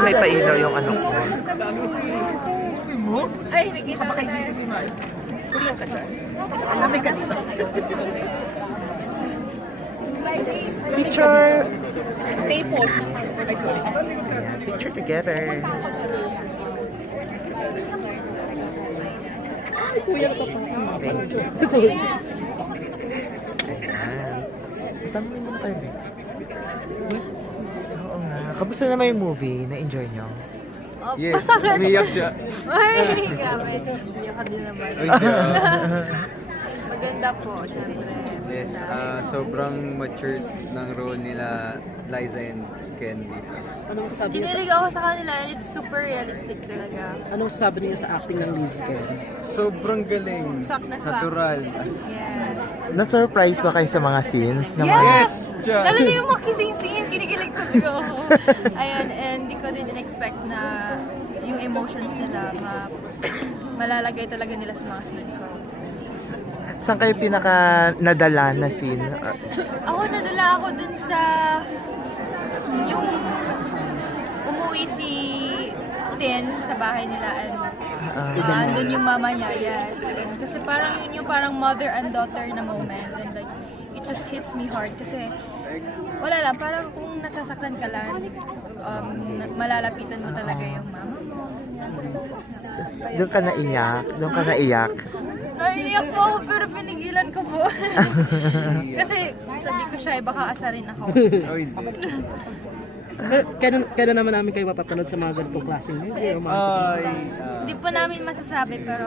May pailaw yung ano ko. Ay, nakita ko tayo. Lamig ka dito. Picture! Stay put. Ayan, picture together. Thank you. Ayan. Tanungin mo na kayo. Oo nga. Kamusta naman yung movie? Na-enjoy nyo? Oh, Yes, masakit. umiyak siya. Ay, grabe. Iyak ka din naman. Ay, yeah. Maganda po, syempre. Yes, ah, sobrang mature ng role nila Liza and Ken dito. Ano masasabi niyo sa, Kinilig ako sa kanila it's super realistic talaga. ano masasabi niyo sa acting ng Liz Ken? Sobrang galing. Swak na swak. Natural. Yes. Na-surprise ba kayo sa mga scenes? Na mga- Yes! Lalo na yung mga kissing scenes, kinikilig talaga ako. Ayun, and di ko din in-expect na yung emotions nila ma malalagay talaga nila sa mga scenes. So, Saan kayo pinaka nadala na scene? Ako nadala ako dun sa yung umuwi si Tin sa bahay nila and Ah. uh, andun yung mama niya, yes. And kasi parang yun yung parang mother and daughter na moment and like just hits me hard kasi wala lang, parang kung nasasaktan ka lang, um, malalapitan mo talaga yung mama mo. Doon ka naiyak? Doon ka naiyak? Naiiyak po ako pero pinigilan ko po. kasi sabi ko siya, eh, baka asarin ako. Oh, hindi. Kailan, kailan naman namin kayo mapapanood sa mga ganitong klaseng mga- Ay, ah, Hindi po namin masasabi pero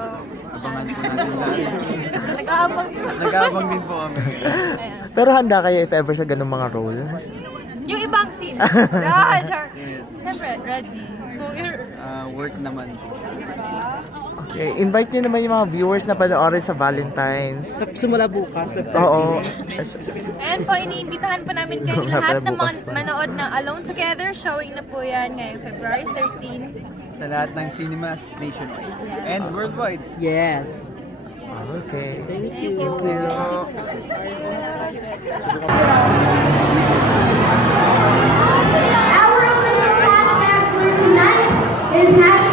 abangan po natin lahat. nag-aabang Nag-aabang din po kami. Pero handa kayo if ever sa ganung mga roles? Yung ibang scene. Yeah, sure. Siyempre, ready. Kung you're, Ah, work naman. Okay, invite nyo naman yung mga viewers na panoorin sa Valentine's. Sa, simula bukas, Feb 13. Oo. Ayan po, iniimbitahan po namin kayo lahat na man- manood ng Alone Together. Showing na po yan ngayong February 13. Sa lahat ng cinemas nationwide. And worldwide. Yes. Okay. Thank you. Our official match for tonight is match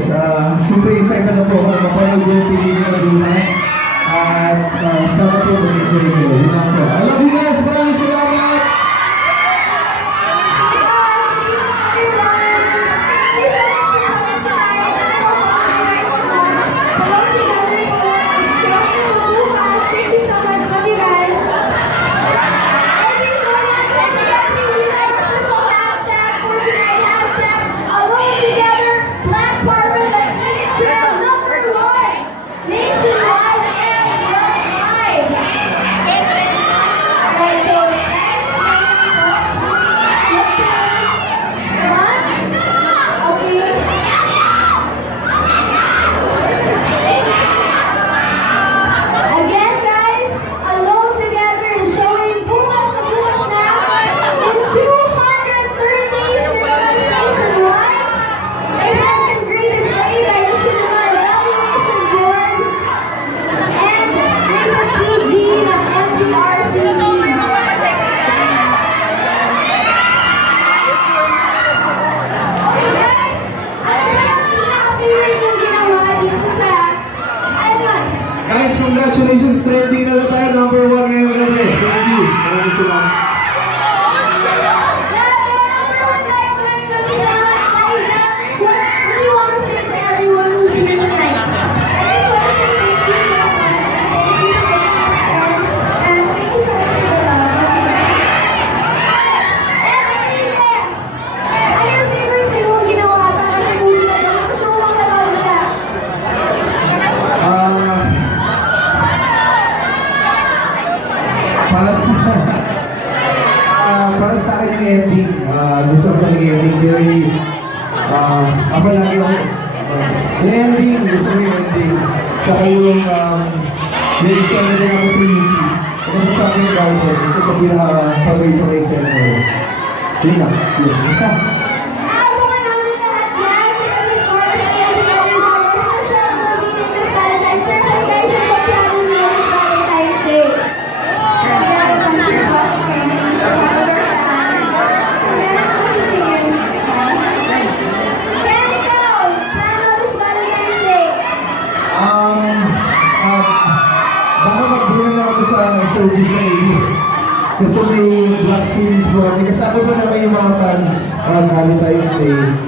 Yes, uh, super excited na po ako mapanood yung Pilipino Lunas at uh, sana po mag-enjoy mo. Yun po. I Isa sa pinaka-favorite ko kayo sa Yun na. Yun. para dali tayo stay.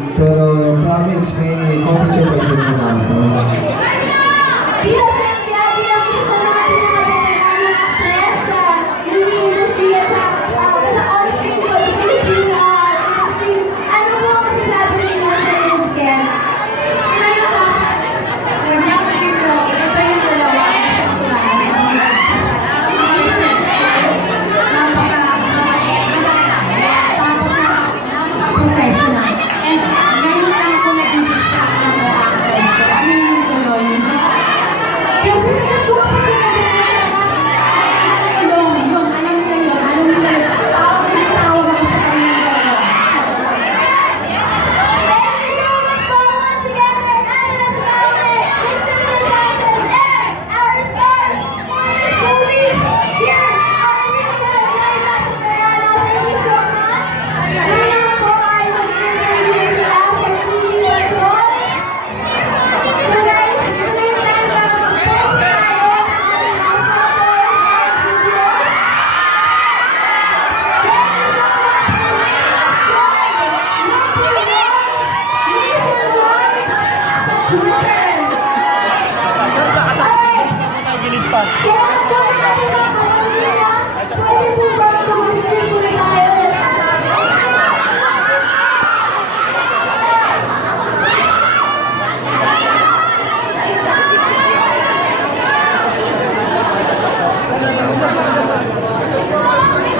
맛.